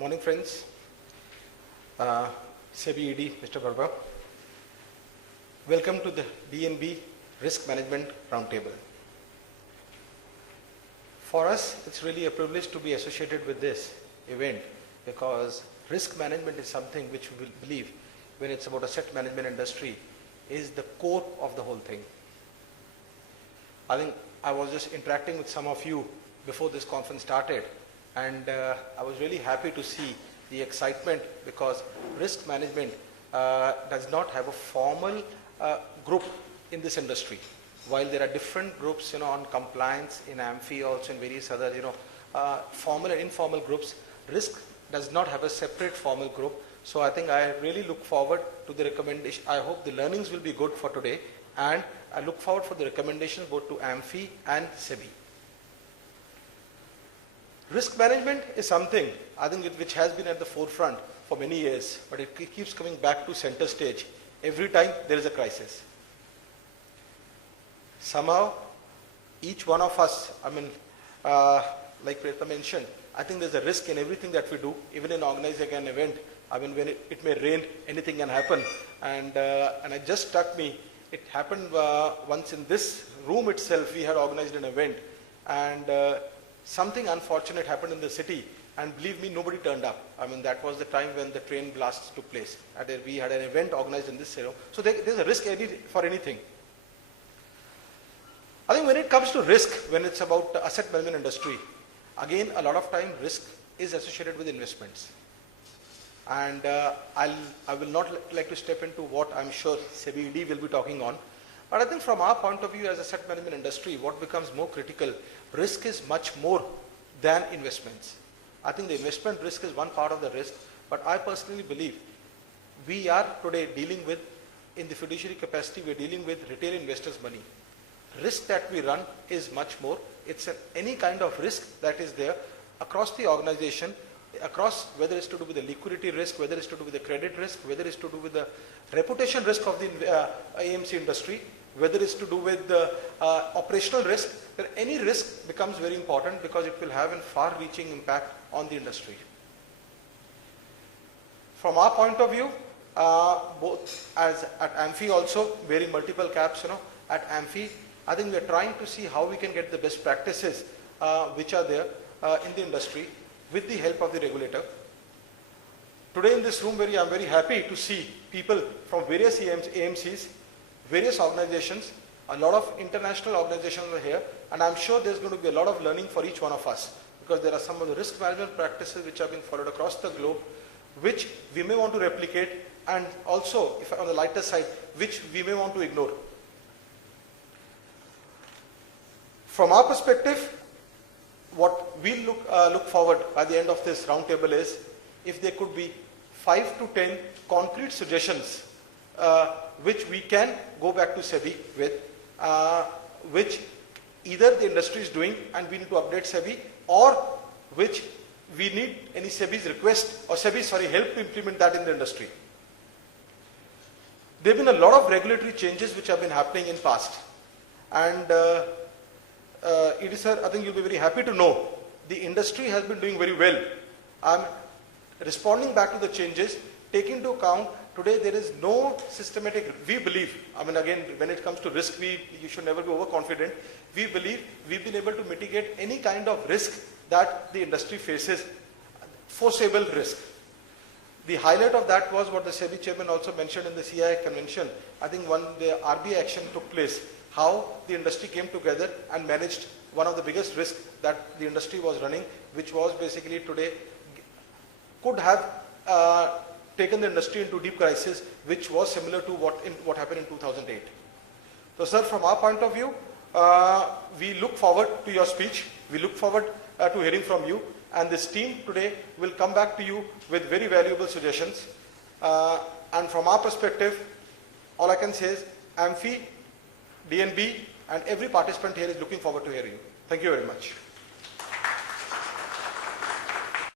Morning, friends. SEBI ED, Mr. Barba. Welcome to the D&B Risk Management Roundtable. For us, it's really a privilege to be associated with this event because risk management is something which we believe, when it's about asset management industry, is the core of the whole thing. I think I was just interacting with some of you before this conference started, and I was really happy to see the excitement because risk management does not have a formal group in this industry. While there are different groups, on compliance, in AMFI, also in various other, formal and informal groups, risk does not have a separate formal group. So I think I really look forward to the recommendation. I hope the learnings will be good for today, and I look forward for the recommendations both to AMFI and SEBI. Risk management is something, I think, which has been at the forefront for many years, but it keeps coming back to center stage every time there is a crisis. Somehow, each one of us, like Preta mentioned, I think there's a risk in everything that we do, even in organizing an event. When it may rain, anything can happen. And it just struck me, it happened once in this room itself. We had organized an event, and something unfortunate happened in the city, and believe me, nobody turned up. That was the time when the train blasts took place. We had an event organized in this city. So there's a risk for anything. I think when it comes to risk, when it's about the asset management industry, again, a lot of time risk is associated with investments. And I will not like to step into what I'm sure SEBI ED will be talking on. But I think from our point of view as asset management industry, what becomes more critical, risk is much more than investments. I think the investment risk is one part of the risk, but I personally believe we are today dealing with, in the fiduciary capacity, we're dealing with retail investors' money. Risk that we run is much more. It's any kind of risk that is there across the organization, across whether it's to do with the liquidity risk, whether it's to do with the credit risk, whether it's to do with the reputation risk of the AMC industry, whether it's to do with the operational risk. Any risk becomes very important because it will have a far-reaching impact on the industry. From our point of view, both as at AMFI also, wearing multiple caps, at AMFI, I think we are trying to see how we can get the best practices which are there in the industry with the help of the regulator. Today in this room, I'm very happy to see people from various AMCs, various organizations, a lot of international organizations are here, and I'm sure there's going to be a lot of learning for each one of us because there are some of the risk management practices which have been followed across the globe, which we may want to replicate, and also, if on the lighter side, which we may want to ignore. From our perspective, what we look forward by the end of this roundtable is if there could be 5 to 10 concrete suggestions which we can go back to SEBI with, which either the industry is doing and we need to update SEBI, or which we need any SEBI's request or SEBI's help to implement that in the industry. There have been a lot of regulatory changes which have been happening in past, and ED sir, I think you'll be very happy to know the industry has been doing very well. Responding back to the changes, taking into account today there is no systematic, we believe, again, when it comes to risk, you should never be overconfident. We believe we've been able to mitigate any kind of risk that the industry faces, foreseeable risk. The highlight of that was what the SEBI chairman also mentioned in the CI convention. I think when the RBI action took place, how the industry came together and managed one of the biggest risks that the industry was running, which was basically today could have taken the industry into deep crisis, which was similar to what happened in 2008. So sir, from our point of view, we look forward to your speech. We look forward to hearing from you, and this team today will come back to you with very valuable suggestions. And from our perspective, all I can say is AMFI, D&B, and every participant here is looking forward to hearing you. Thank you very much.